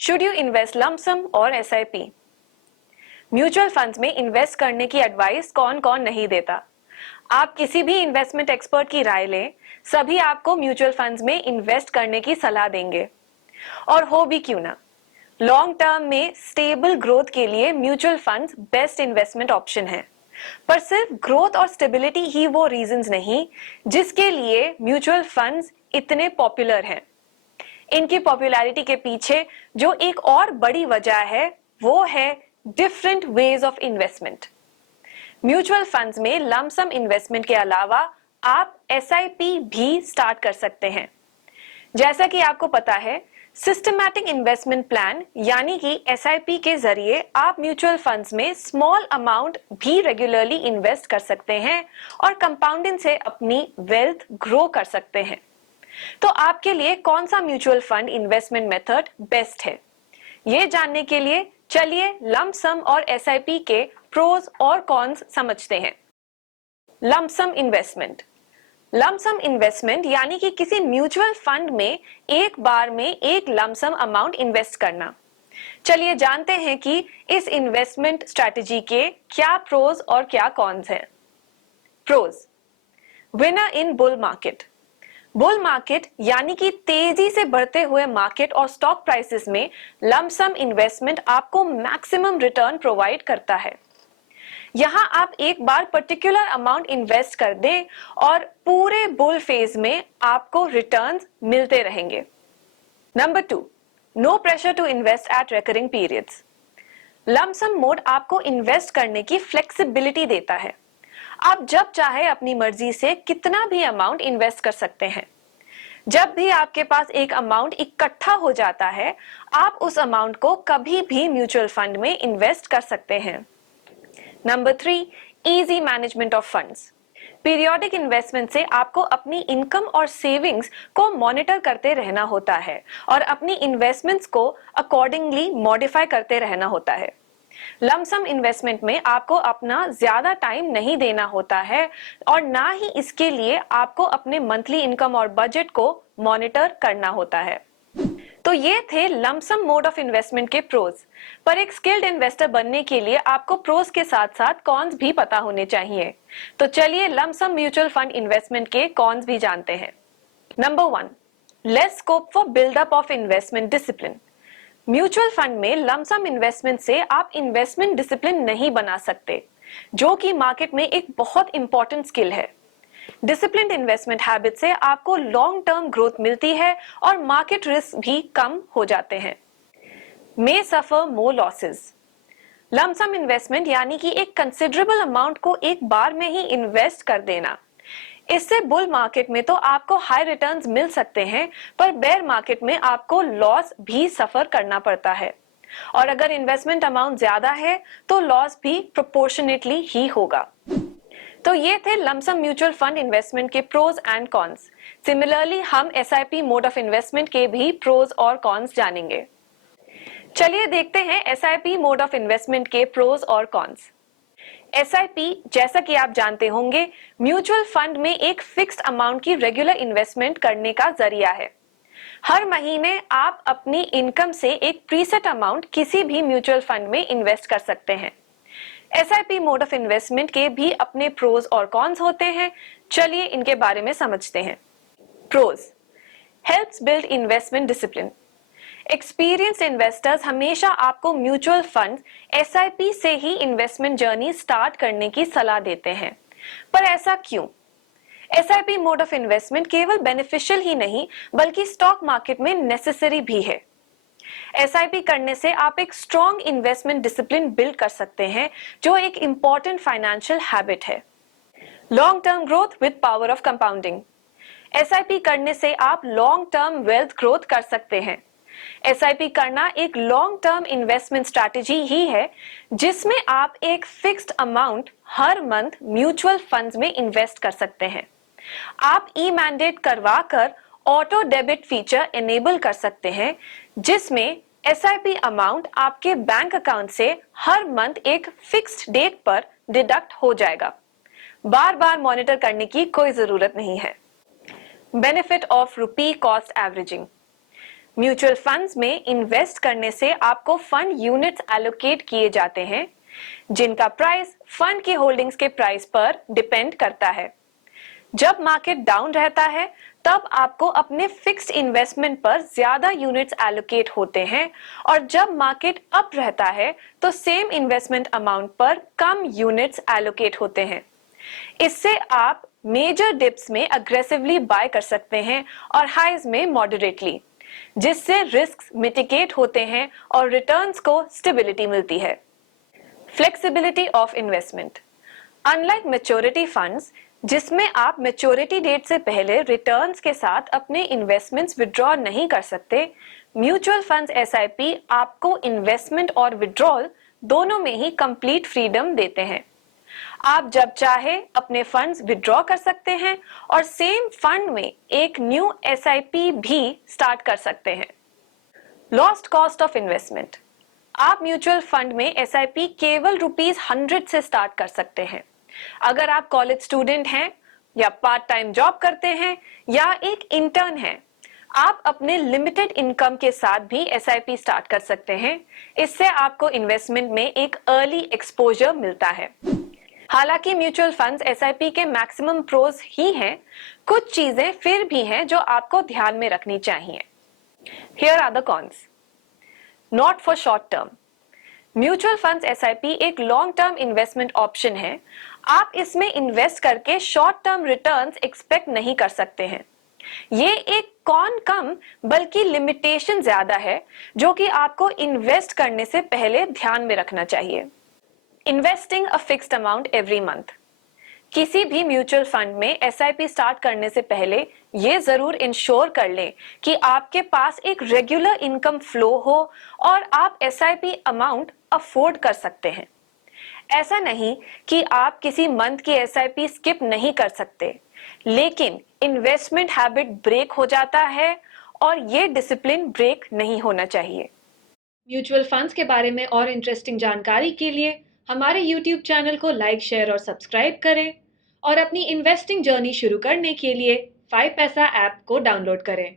Should you invest lump सम और SIP? Mutual funds में invest करने की एडवाइस कौन कौन नहीं देता। आप किसी भी इन्वेस्टमेंट एक्सपर्ट की राय लें, सभी आपको म्यूचुअल फंड्स में इन्वेस्ट करने की सलाह देंगे। और हो भी क्यों ना, लॉन्ग टर्म में स्टेबल ग्रोथ के लिए mutual funds best investment option है। पर सिर्फ ग्रोथ और स्टेबिलिटी ही वो रीजंस नहीं जिसके लिए म्यूचुअल फंड्स इतने पॉपुलर हैं। इनकी पॉपुलैरिटी के पीछे जो एक और बड़ी वजह है वो है different ways of investment. Mutual funds में लंप सम इन्वेस्टमेंट के अलावा आप एसआईपी भी स्टार्ट कर सकते हैं। जैसा कि आपको पता है, सिस्टमैटिक इन्वेस्टमेंट प्लान यानी कि एसआईपी के जरिए आप म्यूचुअल फंड्स में स्मॉल अमाउंट भी रेगुलरली इन्वेस्ट कर सकते हैं और कंपाउंडिंग से अपनी वेल्थ ग्रो कर सकते हैं। तो आपके लिए कौन सा mutual fund investment method best है, ये जानने के लिए चलिए लंप सम और एसआईपी के प्रोज और कॉन्स समझते हैं। Lump sum investment. Lump sum investment यानी कि किसी म्यूचुअल फंड में एक बार में एक लंप सम अमाउंट इन्वेस्ट करना। चलिए जानते हैं कि इस इन्वेस्टमेंट स्ट्रेटजी के क्या प्रोज और क्या कॉन्स हैं। Pros. Winner in bull market. Bull market यानी कि तेजी से बढ़ते हुए मार्केट और स्टॉक प्राइसेस में लंप सम इन्वेस्टमेंट आपको मैक्सिमम रिटर्न प्रोवाइड करता है। यहां आप एक बार पर्टिकुलर अमाउंट इन्वेस्ट कर दें और पूरे बुल फेज में आपको रिटर्न्स मिलते रहेंगे। Number 2, no pressure to invest at recurring periods. Lump sum mode आपको इन्वेस्ट करने की फ्लेक्सिबिलिटी देता है। आप जब चाहे अपनी मर्जी से कितना भी अमाउंट इन्वेस्ट कर सकते हैं। जब भी आपके पास एक अमाउंट इकट्ठा हो जाता है, आप उस अमाउंट को कभी भी म्यूचुअल फंड में इन्वेस्ट कर सकते हैं। Number 3, easy management of funds. Periodic investment से आपको अपनी इनकम और सेविंग्स को मॉनिटर करते रहना होता है और अपनी इन्वेस्टमेंट्स को अकॉर्डिंगली मॉडिफाई करते रहना होता है। लंप सम इन्वेस्टमेंट में आपको अपना ज्यादा टाइम नहीं देना होता है और ना ही इसके लिए आपको अपने मंथली इनकम और बजट को मॉनिटर करना होता है। तो ये थे lump sum mode of investment के प्रोज। पर एक स्किल्ड इन्वेस्टर बनने के लिए आपको प्रोज के साथ साथ कॉन्स भी पता होने चाहिए। तो चलिए lump sum mutual fund investment के कॉन्स भी जानते हैं। Number 1, less scope for buildup of investment discipline. Mutual fund में लंप सम इन्वेस्टमेंट से आप इन्वेस्टमेंट डिसिप्लिन नहीं बना सकते, जो कि मार्केट में एक बहुत इंपॉर्टेंट स्किल है। डिसिप्लिन्ड इन्वेस्टमेंट हैबिट से आपको लॉन्ग टर्म ग्रोथ मिलती है और मार्केट रिस्क भी कम हो जाते हैं। मे सफर मोर लॉसेस। लंप सम इन्वेस्टमेंट यानी कि एक कंसिडरेबल अमाउंट को एक बार में ही इन्वेस्ट कर देना। इससे बुल मार्केट में तो आपको हाई रिटर्न्स मिल सकते हैं, पर बेयर मार्केट में आपको लॉस भी सफर करना पड़ता है। और अगर इन्वेस्टमेंट अमाउंट ज्यादा है तो लॉस भी प्रोपोर्शनेटली ही होगा। तो ये थे lump sum mutual fund investment के प्रोज एंड कॉन्स। सिमिलरली हम एसआईपी मोड ऑफ इन्वेस्टमेंट के भी प्रोज और कॉन्स जानेंगे। चलिए देखते हैं एसआईपी मोड ऑफ इन्वेस्टमेंट के प्रोज और कॉन्स। एसआईपी, जैसा कि आप जानते होंगे, म्यूचुअल फंड में एक फिक्स्ड अमाउंट की रेगुलर इन्वेस्टमेंट करने का जरिया है। हर महीने आप अपनी इनकम से एक प्रीसेट अमाउंट किसी भी म्यूचुअल फंड में इन्वेस्ट कर सकते हैं। एसआईपी मोड ऑफ इन्वेस्टमेंट के भी अपने प्रोज और कॉन्स होते हैं। चलिए इनके बारे में समझते हैं। Pros. Helps build investment discipline. Experienced investors हमेशा आपको म्यूचुअल फंड एसआईपी से ही इन्वेस्टमेंट जर्नी स्टार्ट करने की सलाह देते हैं। पर ऐसा क्यों? एसआईपी मोड ऑफ इन्वेस्टमेंट केवल बेनिफिशियल ही नहीं बल्कि स्टॉक मार्केट में नेसेसरी भी है। एसआईपी करने से आप एक स्ट्रॉन्ग इन्वेस्टमेंट डिसिप्लिन बिल्ड कर सकते हैं, जो एक इंपॉर्टेंट फाइनेंशियल हैबिट है। Long term growth with power of compounding. SIP करने से आप लॉन्ग टर्म वेल्थ ग्रोथ कर सकते हैं। एसआईपी करना एक लॉन्ग टर्म इन्वेस्टमेंट स्ट्रैटेजी ही है, जिसमें आप एक फिक्स्ड अमाउंट हर मंथ म्यूचुअल फंड्स में इन्वेस्ट कर सकते हैं। आप ई मैंडेट करवा कर ऑटो डेबिट फीचर एनेबल कर सकते हैं, जिसमें एसआईपी अमाउंट आपके बैंक अकाउंट से हर मंथ एक फिक्स्ड डेट पर डिडक्ट हो जाएगा। बार बार मॉनिटर करने की कोई जरूरत नहीं है। Benefit of rupee cost averaging. Mutual funds में इन्वेस्ट करने से आपको फंड यूनिट्स एलोकेट किए जाते हैं, जिनका प्राइस फंड की होल्डिंग्स के प्राइस पर डिपेंड करता है। जब मार्केट डाउन रहता है, तब आपको अपने फिक्स्ड इन्वेस्टमेंट पर ज्यादा यूनिट्स एलोकेट होते हैं, और जब मार्केट अप रहता है, तो सेम इन्वेस्टमेंट अमाउंट पर कम यूनिट्स एलोकेट होते हैं। इससे आप मेजर डिप्स में अग्रेसिवली बाय कर सकते हैं और हाइज में मॉडरेटली, जिससे रिस्क मिटिगेट होते हैं और रिटर्न्स को स्टेबिलिटी मिलती है। Flexibility of investment. Unlike maturity funds, जिसमें आप मैच्योरिटी डेट से पहले रिटर्न्स के साथ अपने इन्वेस्टमेंट्स विड्रॉ नहीं कर सकते, म्यूचुअल फंड्स एसआईपी आपको इन्वेस्टमेंट और विड्रॉल दोनों में ही कंप्लीट फ्रीडम देते हैं। आप जब चाहे अपने फंड्स विड्रॉ कर सकते हैं और सेम फंड में एक न्यू एसआईपी भी स्टार्ट कर सकते हैं। Lost cost of investment. आप म्यूचुअल फंड में एसआईपी केवल ₹100 से स्टार्ट कर सकते हैं। अगर आप कॉलेज स्टूडेंट हैं या पार्ट टाइम जॉब करते हैं या एक इंटर्न हैं, आप अपने लिमिटेड इनकम के साथ भी एसआईपी स्टार्ट कर सकते हैं। इससे आपको इन्वेस्टमेंट में एक अर्ली एक्सपोजर मिलता है। हालांकि म्यूचुअल फंड्स एसआईपी के मैक्सिमम प्रोज ही हैं, कुछ चीजें फिर भी हैं जो आपको ध्यान में रखनी चाहिए। Here are the cons. Not for short term. Mutual funds SIP एक लॉन्ग टर्म इन्वेस्टमेंट ऑप्शन है। आप इसमें इन्वेस्ट करके शॉर्ट टर्म रिटर्न्स एक्सपेक्ट नहीं कर सकते हैं। ये एक कॉन कम बल्कि लिमिटेशन ज्यादा है, जो कि आपको इन्वेस्ट करने से पहले ध्यान में रखना चाहिए। Investing a fixed amount every month. किसी भी म्यूचुअल फंड में एसआईपी स्टार्ट करने से पहले ये जरूर इंश्योर कर लें कि आपके पास एक रेगुलर इनकम फ्लो हो और आप एसआईपी अमाउंट अफोर्ड कर सकते हैं। ऐसा नहीं कि आप किसी मंथ की एसआईपी स्किप नहीं कर सकते, लेकिन इन्वेस्टमेंट हैबिट ब्रेक हो जाता है और ये डिसिप्लिन ब्रेक नहीं होना चाहिए। म्यूचुअल फंड्स के बारे में और इंटरेस्टिंग जानकारी के लिए हमारे YouTube चैनल को लाइक, शेयर और सब्सक्राइब करें, और अपनी इन्वेस्टिंग जर्नी शुरू करने के लिए 5पैसा ऐप को डाउनलोड करें।